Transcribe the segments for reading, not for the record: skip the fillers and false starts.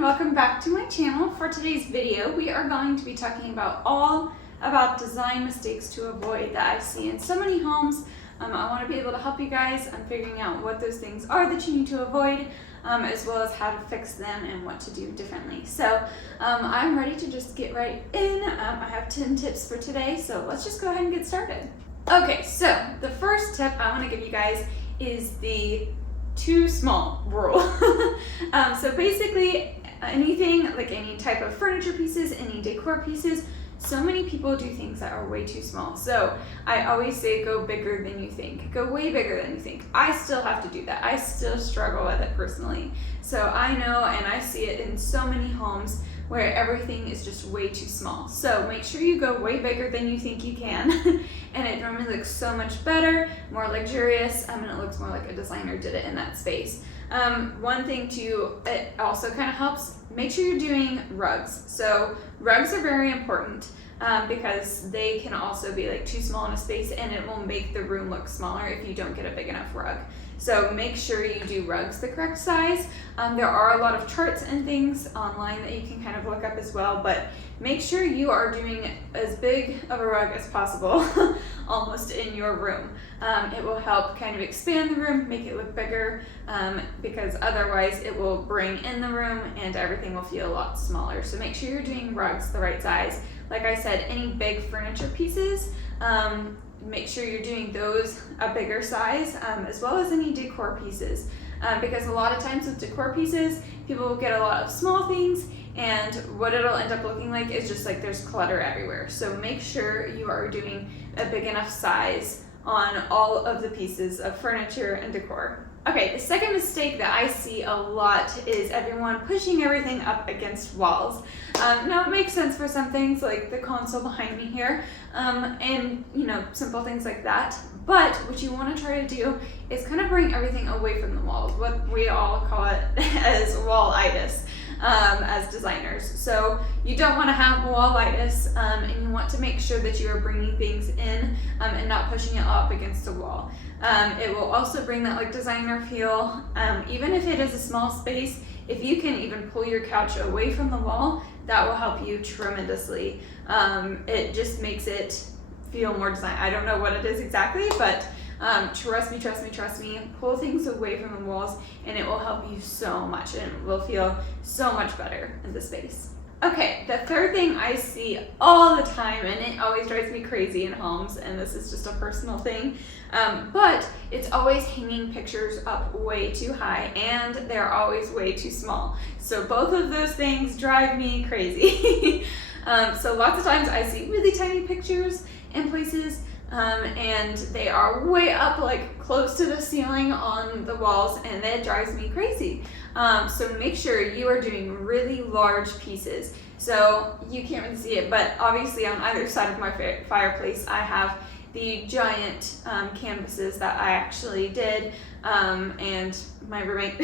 everyone, welcome back to my channel. For today's video, we are going to be talking about all about design mistakes to avoid that I see in so many homes. I want to be able to help you guys on figuring out what those things are that you need to avoid, as well as how to fix them and what to do differently. So I'm ready to just get right in. I have 10 tips for today, so let's just go ahead and get started. Okay, so the first tip I want to give you guys is the too small rule. So basically anything, like any type of furniture pieces, any decor pieces, so many people do things that are way too small. So I always say go bigger than you think. Go way bigger than you think. I still have to do that. I still struggle with it personally. So I know, and I see it in so many homes where everything is just way too small. So make sure you go way bigger than you think you can. And it normally looks so much better, more luxurious, and it looks more like a designer did it in that space. One thing too, it also kind of helps, make sure you're doing rugs. So rugs are very important because they can also be like too small in a space, and it will make the room look smaller if you don't get a big enough rug. So make sure you do rugs the correct size. There are a lot of charts and things online that you can kind of look up as well, but make sure you are doing as big of a rug as possible almost in your room. It will help kind of expand the room, make it look bigger, because otherwise it will bring in the room and everything will feel a lot smaller. So make sure you're doing rugs the right size. Like I said, any big furniture pieces, make sure you're doing those a bigger size, as well as any decor pieces, because a lot of times with decor pieces, people will get a lot of small things, and what it'll end up looking like is just like there's clutter everywhere. So make sure you are doing a big enough size on all of the pieces of furniture and decor. Okay, the second mistake that I see a lot is everyone pushing everything up against walls. Now it makes sense for some things like the console behind me here, and simple things like that. But what you want to try to do is kind of bring everything away from the walls, what we all call it as wall-itis. As designers. So you don't want to have wall-itis, and you want to make sure that you are bringing things in and not pushing it up against a wall. It will also bring that like designer feel, even if it is a small space. If you can even pull your couch away from the wall, that will help you tremendously. It just makes it feel more design. I don't know what it is exactly, but trust me, pull things away from the walls and it will help you so much, and it will feel so much better in the space. Okay, the third thing I see all the time, and it always drives me crazy in homes, and this is just a personal thing, but it's always hanging pictures up way too high, and they're always way too small. So both of those things drive me crazy. So lots of times I see really tiny pictures in places, and they are way up, like close to the ceiling on the walls, and it drives me crazy. So make sure you are doing really large pieces. So you can't really see it, but obviously on either side of my fireplace, I have the giant canvases that I actually did, and my roommate,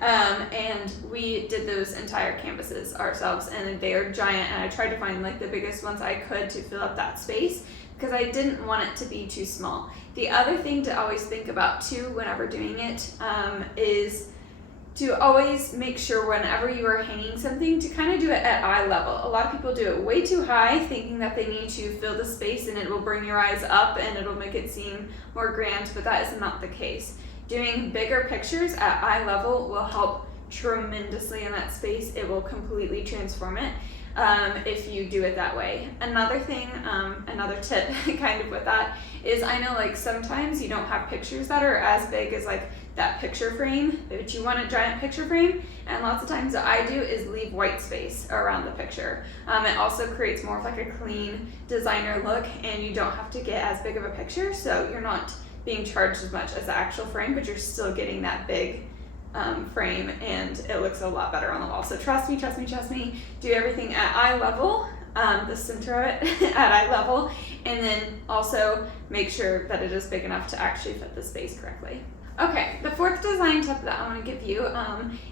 and we did those entire canvases ourselves, and they are giant, and I tried to find like the biggest ones I could to fill up that space, because I didn't want it to be too small. The other thing to always think about too whenever doing it is to always make sure whenever you are hanging something to kind of do it at eye level. A lot of people do it way too high, thinking that they need to fill the space and it will bring your eyes up and it'll make it seem more grand, but that is not the case. Doing bigger pictures at eye level will help tremendously in that space. It will completely transform it if you do it that way. Another thing, another tip kind of with that is, I know like sometimes you don't have pictures that are as big as like that picture frame, but you want a giant picture frame, and lots of times what I do is leave white space around the picture. It also creates more of like a clean designer look, and you don't have to get as big of a picture, so you're not being charged as much as the actual frame, but you're still getting that big frame, and it looks a lot better on the wall. So trust me, do everything at eye level, the center of it at eye level, and then also make sure that it is big enough to actually fit the space correctly. Okay, the fourth design tip that I want to give you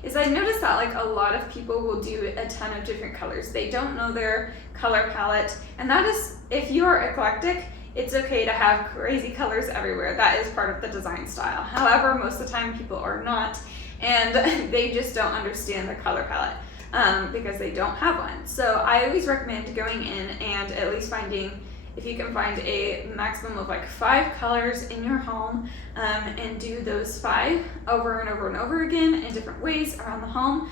is I noticed that like a lot of people will do a ton of different colors. They don't know their color palette, and that is, if you are eclectic, it's okay to have crazy colors everywhere. That is part of the design style. However, most of the time people are not, and they just don't understand the color palette. because they don't have one. So I always recommend going in and at least finding, if you can find a maximum of like 5 colors in your home, and do those 5 over and over and over again in different ways around the home.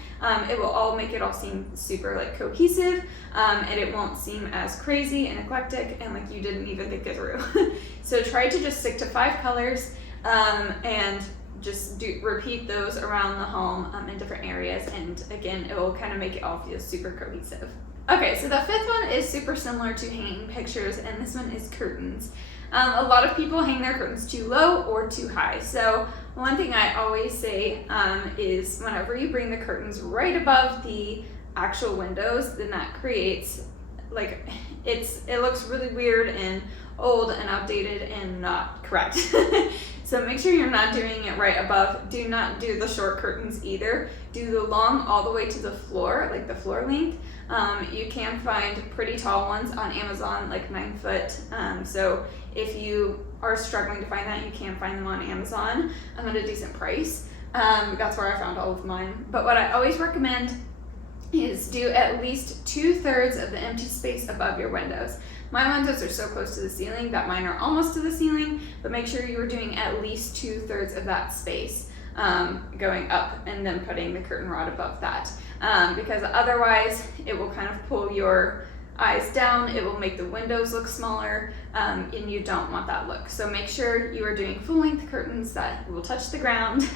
It will all make it all seem super like cohesive, and it won't seem as crazy and eclectic and like you didn't even think it through. So try to just stick to 5 colors, and just repeat those around the home in different areas, and again, it will kind of make it all feel super cohesive. Okay, so the 5th one is super similar to hanging pictures, and this one is curtains. A lot of people hang their curtains too low or too high. So one thing I always say is whenever you bring the curtains right above the actual windows, then that creates like, it looks really weird and old and outdated and not correct. So make sure you're not doing it right above. Do not do the short curtains either. Do the long all the way to the floor, like the floor length. You can find pretty tall ones on Amazon, like 9 foot. So if you are struggling to find that, you can find them on Amazon at a decent price. That's where I found all of mine. But what I always recommend is do at least 2/3 of the empty space above your windows. My windows are so close to the ceiling that mine are almost to the ceiling, but make sure you're doing at least 2/3 of that space going up and then putting the curtain rod above that. Because otherwise it will kind of pull your eyes down, it will make the windows look smaller, and you don't want that look. So make sure you are doing full length curtains that will touch the ground,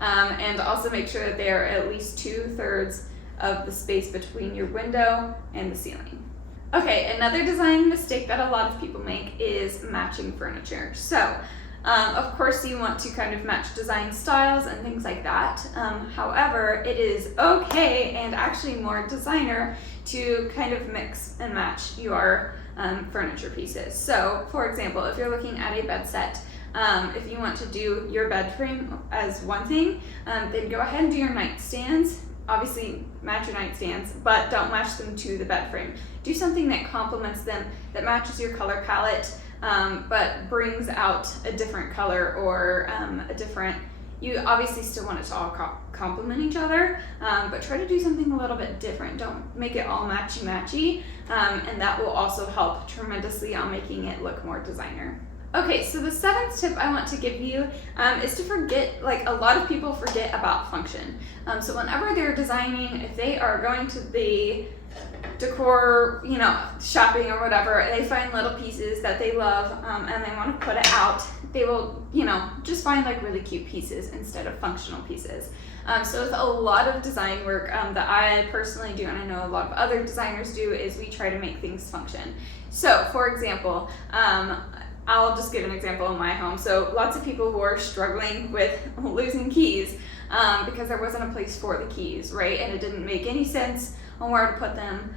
and also make sure that they are at least 2/3 of the space between your window and the ceiling. Okay, another design mistake that a lot of people make is matching furniture. So, of course you want to kind of match design styles and things like that. However, it is okay and actually more designer to kind of mix and match your furniture pieces. So, for example, if you're looking at a bed set, if you want to do your bed frame as one thing, then go ahead and do your nightstands. Obviously match your nightstands, but don't match them to the bed frame. Do something that complements them, that matches your color palette, but brings out a different color or a different, you obviously still want it to all complement each other, but try to do something a little bit different. Don't make it all matchy-matchy, and that will also help tremendously on making it look more designer. Okay, so the 7th tip I want to give you is to forget, like a lot of people forget about function. So whenever they're designing, if they are going to the decor, shopping or whatever, they find little pieces that they love and they want to put it out, they will, just find like really cute pieces instead of functional pieces. So with a lot of design work that I personally do, and I know a lot of other designers do, is we try to make things function. So for example, I'll just give an example in my home. So lots of people who are struggling with losing keys because there wasn't a place for the keys, right? And it didn't make any sense on where to put them.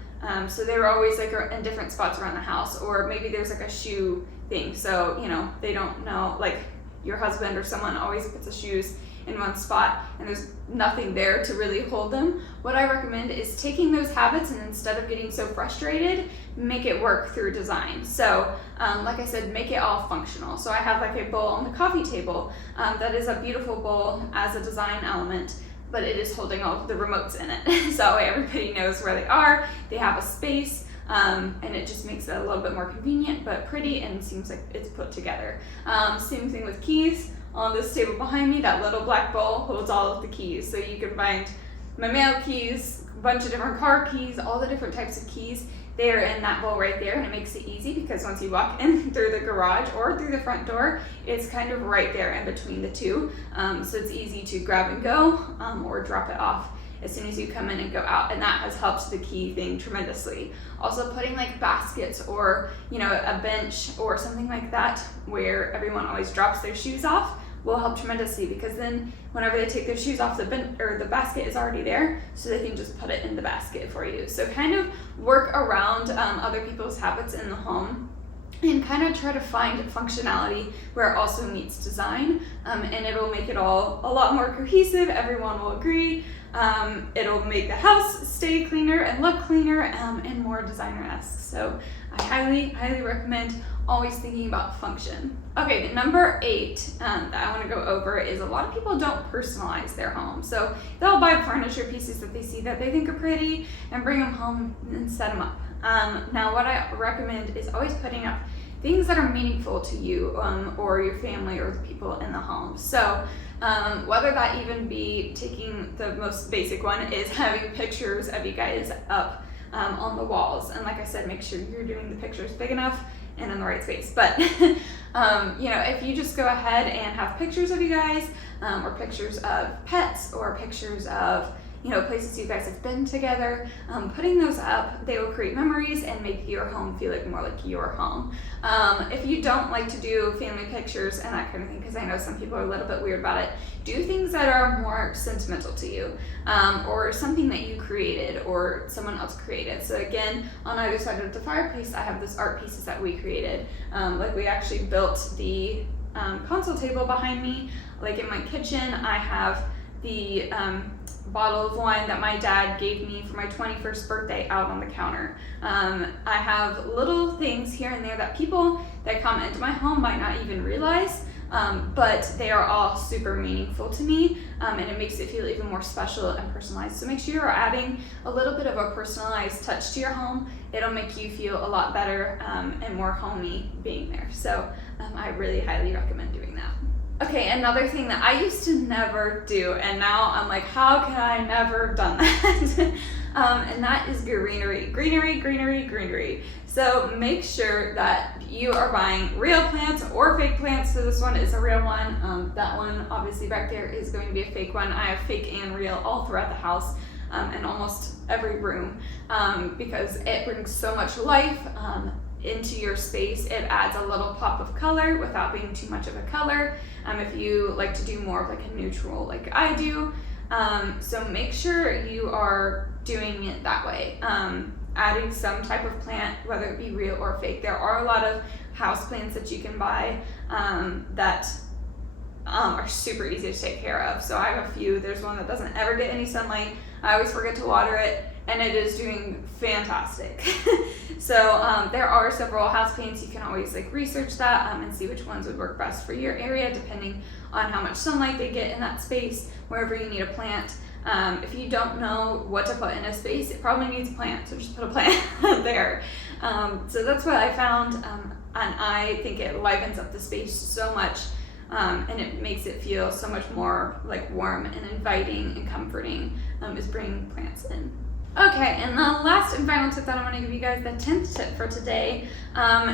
So they were always like in different spots around the house, or maybe there's like a shoe thing. So, they don't know, like your husband or someone always puts the shoes in one spot and there's nothing there to really hold them. What I recommend is taking those habits and instead of getting so frustrated, make it work through design. So like I said, make it all functional. So I have like a bowl on the coffee table that is a beautiful bowl as a design element, but it is holding all of the remotes in it. So everybody knows where they are, they have a space, and it just makes it a little bit more convenient but pretty and seems like it's put together. Same thing with keys. On this table behind me, that little black bowl holds all of the keys. So you can find my mail keys, a bunch of different car keys, all the different types of keys. They are in that bowl right there, and it makes it easy because once you walk in through the garage or through the front door, it's kind of right there in between the two. So it's easy to grab and go or drop it off as soon as you come in and go out, and that has helped the key thing tremendously. Also putting like baskets or a bench or something like that where everyone always drops their shoes off will help tremendously, because then whenever they take their shoes off, the basket is already there, so they can just put it in the basket for you. So kind of work around other people's habits in the home and kind of try to find functionality where it also meets design, and it'll make it all a lot more cohesive. Everyone will agree. It'll make the house stay cleaner and look cleaner and more designer-esque. So I highly recommend always thinking about function. Okay, number 8 that I want to go over is a lot of people don't personalize their home. So they'll buy furniture pieces that they see that they think are pretty and bring them home and set them up. Now what I recommend is always putting up things that are meaningful to you or your family or the people in the home. So whether that even be taking the most basic one is having pictures of you guys up on the walls. And like I said, make sure you're doing the pictures big enough and in the right space. But you know, if you just go ahead and have pictures of you guys or pictures of pets or pictures of, you know, places you guys have been together, putting those up, they will create memories and make your home feel like more like your home. If you don't like to do family pictures and that kind of thing, because I know some people are a little bit weird about it, do things that are more sentimental to you, or something that you created or someone else created. So again, on either side of the fireplace, I have those art pieces that we created. Like we actually built the console table behind me. Like in my kitchen, I have the bottle of wine that my dad gave me for my 21st birthday out on the counter. I have little things here and there that people that come into my home might not even realize, but they are all super meaningful to me, and it makes it feel even more special and personalized. So make sure you're adding a little bit of a personalized touch to your home. It'll make you feel a lot better and more homey being there. So I really highly recommend doing that. Okay, another thing that I used to never do, and now I'm like, how can I never have done that? And that is greenery. Greenery, greenery, greenery. So make sure that you are buying real plants or fake plants. So this one is a real one. That one obviously back there is going to be a fake one. I have fake and real all throughout the house and almost every room because it brings so much life into your space. It adds a little pop of color without being too much of a color. If you like to do more of like a neutral like I do. So make sure you are doing it that way. Adding some type of plant, whether it be real or fake. There are a lot of house plants that you can buy that are super easy to take care of. So I have a few. There's one that doesn't ever get any sunlight. I always forget to water it, and it is doing fantastic. So there are several houseplants. You can always like research that and see which ones would work best for your area, depending on how much sunlight they get in that space, wherever you need a plant. If you don't know what to put in a space, it probably needs a plant, so just put a plant there. So that's what I found, and I think it livens up the space so much, and it makes it feel so much more like warm and inviting and comforting, is bringing plants in. Okay, and the last and final tip that I want to give you guys, the 10th tip for today,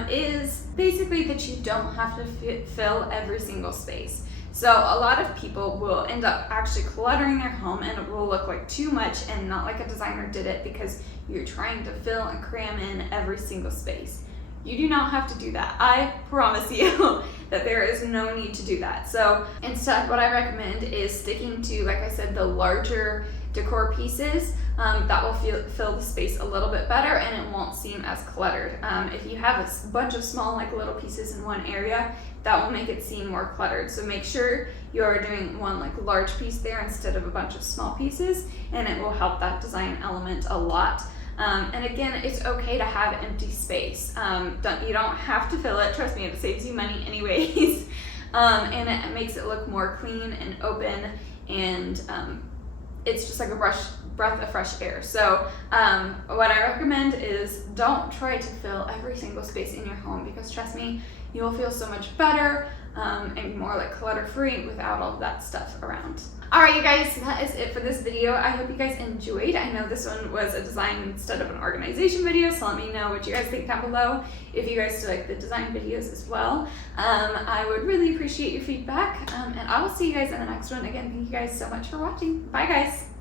is basically that you don't have to fill every single space. So a lot of people will end up actually cluttering their home, and it will look like too much and not like a designer did it because you're trying to fill and cram in every single space. You do not have to do that. I promise you that there is no need to do that. So instead, what I recommend is sticking to, like I said, the larger decor pieces that will fill the space a little bit better, and it won't seem as cluttered. If you have a bunch of small like little pieces in one area, that will make it seem more cluttered. So make sure you are doing one like large piece there instead of a bunch of small pieces, and it will help that design element a lot. And again, it's okay to have empty space. You don't have to fill it. Trust me, it saves you money anyways. And it makes it look more clean and open, and it's just like a breath of fresh air. So what I recommend is don't try to fill every single space in your home, because trust me, you will feel so much better and more like clutter-free without all of that stuff around. Alright you guys, that is it for this video. I hope you guys enjoyed. I know this one was a design instead of an organization video, so let me know what you guys think down below. If you guys do like the design videos as well, I would really appreciate your feedback, and I will see you guys in the next one. Again, thank you guys so much for watching. Bye guys!